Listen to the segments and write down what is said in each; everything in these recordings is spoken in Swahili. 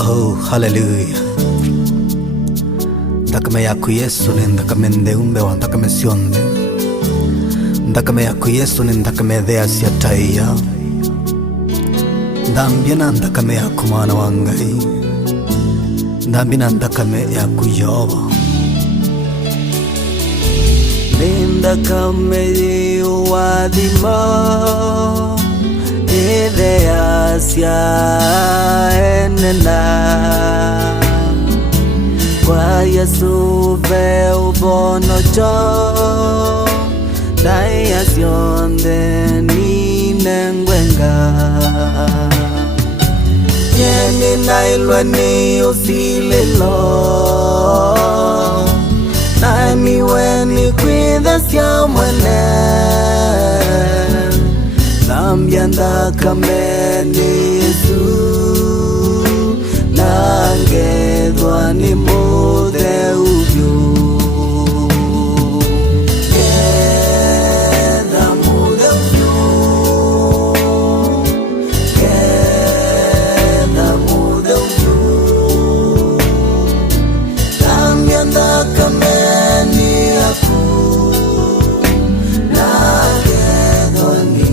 Oh, hallelujah. Ndakame yaku Yesu ni ndakame ndeumbe wa ndakame sionde. Ndakame yaku Yesu ni ndakame dhea siataiya. Ndambina ndakame yaku mwana wangai. Ndambina ndakame yaku Yoba. Ndakame wadima idhea siaenena. Kwa Yesu ve ubono cho Daya sionde nine ngwenga. Yeni nailwe ni usililo Naimi weni kwitha sia mwene. Nambia ndakame ni Yesu Nangethwa ni muthe uvyu. Ketha muthe uvyu. Ketha muthe uvyu. Nambia ndakame ni yaku. Nangethwa ni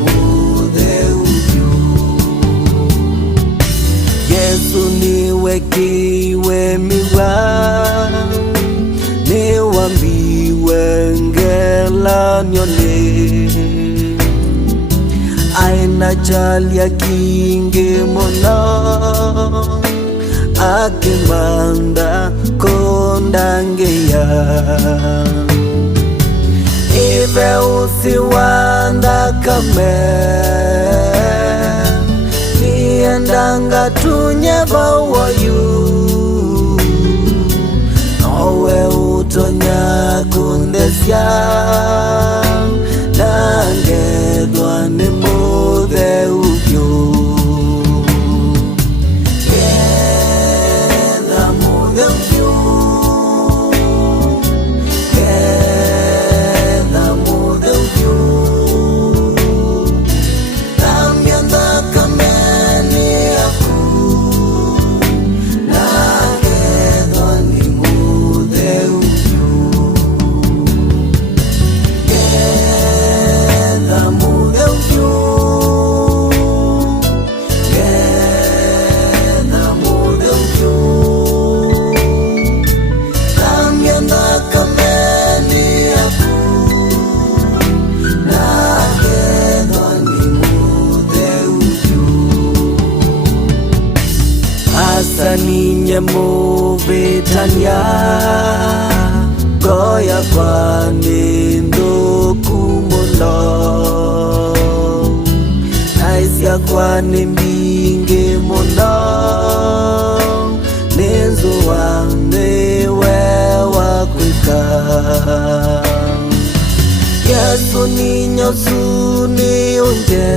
muthe uvyu. Yesu niwe kiwe miwa niwambiwe ngela nyone. Aina chalia kingi mona akimanda kondangeya. Ive usiwanda kame Niendanga tunyeva wayu. Nowe utonya kundesya. Nangethwa ni muthe uvyu. Ketha muthe uvyu. Ketha muthe uvyu. Nambia ndakame ni yaku. Nangethwa ni muthe uvyu. Ketha muthe uvyu. Ketha muthe uvyu. Nambia ndakame ni yaku. Nangethwa ni muthe uvyu. Asa ninye muvitania. Goya kwa ninduku muno. Naisya kwa ni mbingi muno. Ninzu wa niwe wakwika. Yesu ninyosu ni unje.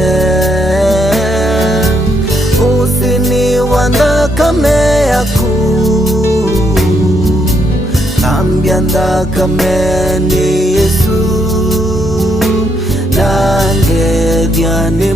Usini wandakame yaku. Nambia ndakame ni Yesu. Nangethwa ni